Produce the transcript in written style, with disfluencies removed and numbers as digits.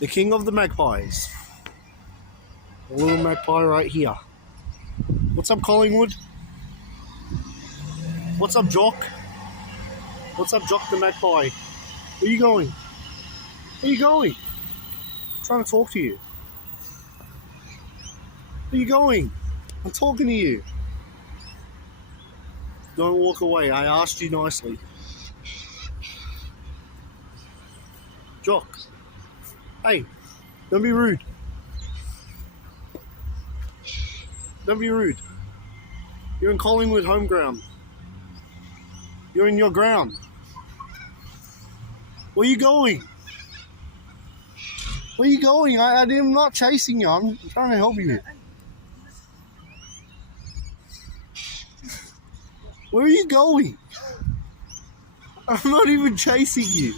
The king of the magpies. A little magpie right here. What's up, Collingwood? What's up, Jock? What's up, Jock the magpie? Where you going? Where you going? I'm trying to talk to you. Where you going? I'm talking to you. Don't walk away. I asked you nicely. Jock. Hey, don't be rude. Don't be rude. You're in Collingwood home ground. You're in your ground. Where are you going? Where are you going? I'm not chasing you. I'm trying to help you. Where are you going? I'm not even chasing you.